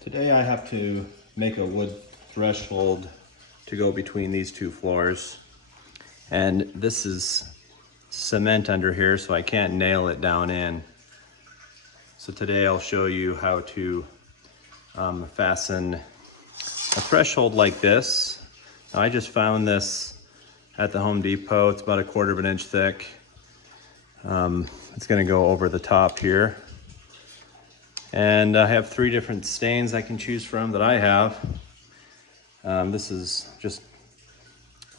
Today I have to make a wood threshold to go between these two floors. And this is cement under here, so I can't nail it down in. So today I'll show you how to fasten a threshold like this. Now, I just found this at the Home Depot. It's about 1/4 of an inch thick. It's gonna go over the top here. And I have 3 different stains I can choose from that I have. This is just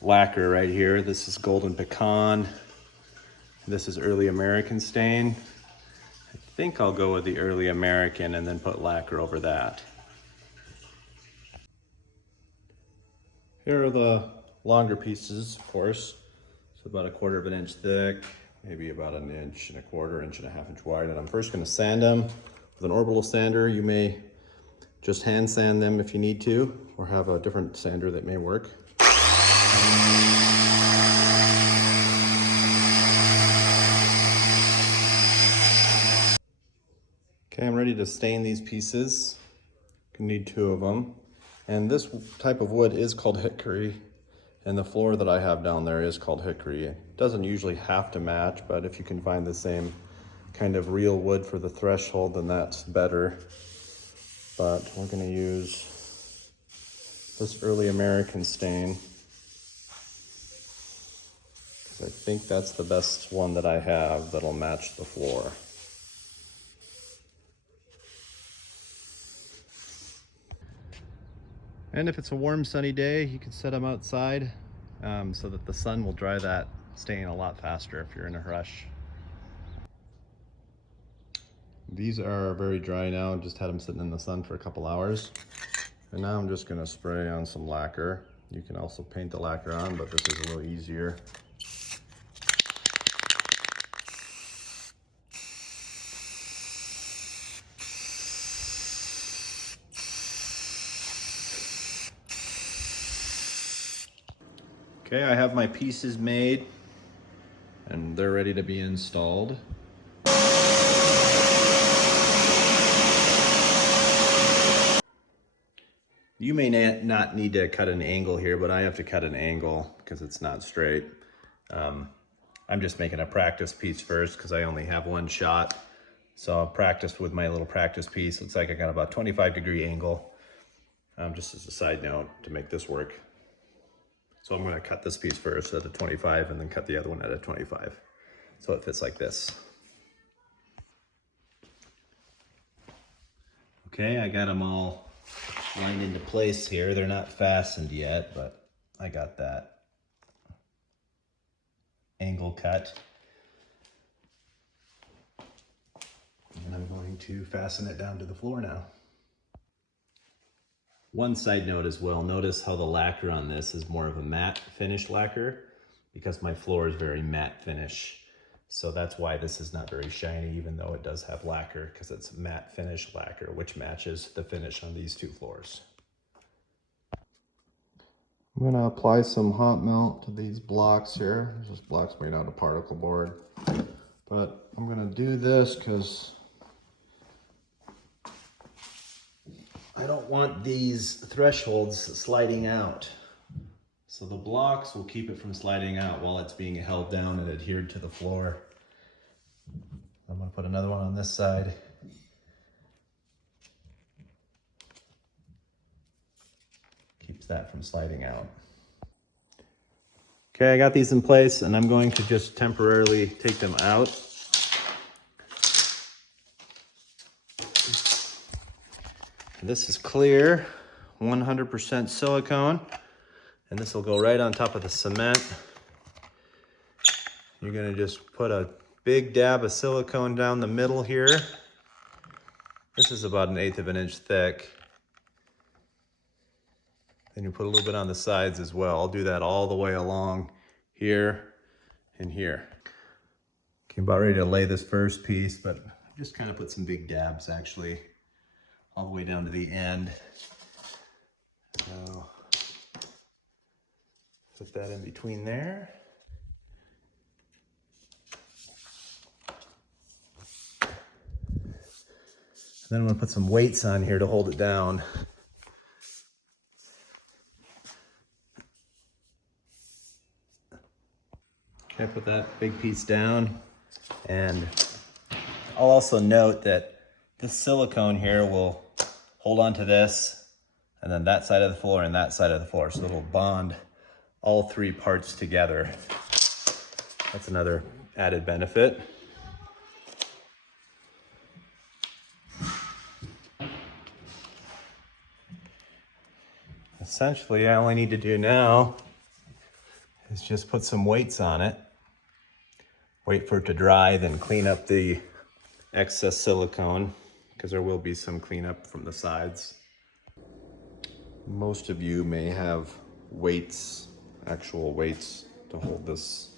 lacquer right here. This is Golden Pecan. This is Early American stain. I think I'll go with the Early American and then put lacquer over that. Here are the longer pieces, of course. So about 1/4 of an inch thick, maybe about 1 1/4 inch, 1.5 inch wide. And I'm first gonna sand them with an orbital sander. You may just hand sand them if you need to, or have a different sander that may work. Okay, I'm ready to stain these pieces. You need 2 of them. And this type of wood is called hickory. And the floor that I have down there is called hickory. It doesn't usually have to match, but if you can find the same kind of real wood for the threshold, then that's better. But we're gonna use this Early American stain, because I think that's the best one that I have that'll match the floor. And if it's a warm sunny day, you can set them outside so that the sun will dry that stain a lot faster if you're in a rush. These are very dry now. Just had them sitting in the sun for a couple hours. And now I'm just gonna spray on some lacquer. You can also paint the lacquer on, but this is a little easier. Okay, I have my pieces made and they're ready to be installed. You may not need to cut an angle here, but I have to cut an angle because it's not straight. I'm just making a practice piece first because I only have 1 shot. So I'll practice with my little practice piece. Looks like I got about 25-degree angle, just as a side note to make this work. So I'm gonna cut this piece first at a 25 and then cut the other one at a 25. So it fits like this. Okay, I got them all lined into place here. They're not fastened yet, but I got that angle cut. And I'm going to fasten it down to the floor now. One side note as well, notice how the lacquer on this is more of a matte finish lacquer because my floor is very matte finish. So that's why this is not very shiny, even though it does have lacquer, because it's matte finish lacquer, which matches the finish on these 2 floors. I'm gonna apply some hot melt to these blocks here. This is blocks made out of particle board. But I'm gonna do this because I don't want these thresholds sliding out. So the blocks will keep it from sliding out while it's being held down and adhered to the floor. I'm gonna put another one on this side. Keeps that from sliding out. Okay, I got these in place and I'm going to just temporarily take them out. This is clear, 100% silicone, and this will go right on top of the cement. You're gonna just put a big dab of silicone down the middle here. This is about 1/8 of an inch thick. Then you put a little bit on the sides as well. I'll do that all the way along here and here. Okay, I'm about ready to lay this first piece, but I just kind of put some big dabs actually, all the way down to the end. So put that in between there. So then I'm gonna put some weights on here to hold it down. Okay, put that big piece down. And I'll also note that this silicone here will hold on to this, and then that side of the floor and that side of the floor. So it'll bond all three parts together. That's another added benefit. Essentially, all I need to do now is just put some weights on it, wait for it to dry, then clean up the excess silicone, because there will be some cleanup from the sides. Most of you may have weights, actual weights, to hold this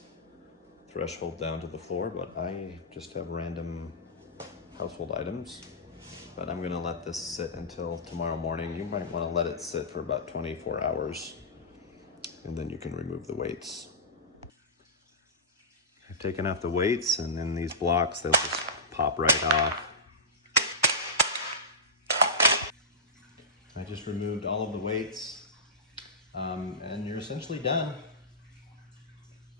threshold down to the floor, but I just have random household items. But I'm gonna let this sit until tomorrow morning. You might wanna let it sit for about 24 hours, and then you can remove the weights. I've taken off the weights, and then these blocks, they'll just pop right off. I just removed all of the weights, and you're essentially done.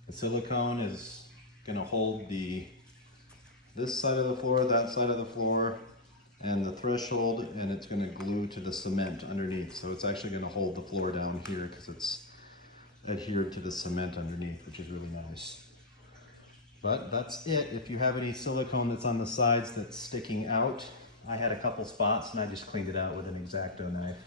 The silicone is gonna hold this side of the floor, that side of the floor, and the threshold, and it's gonna glue to the cement underneath. So it's actually gonna hold the floor down here because it's adhered to the cement underneath, which is really nice. But that's it. If you have any silicone that's on the sides that's sticking out, I had a couple spots and I just cleaned it out with an X-Acto knife.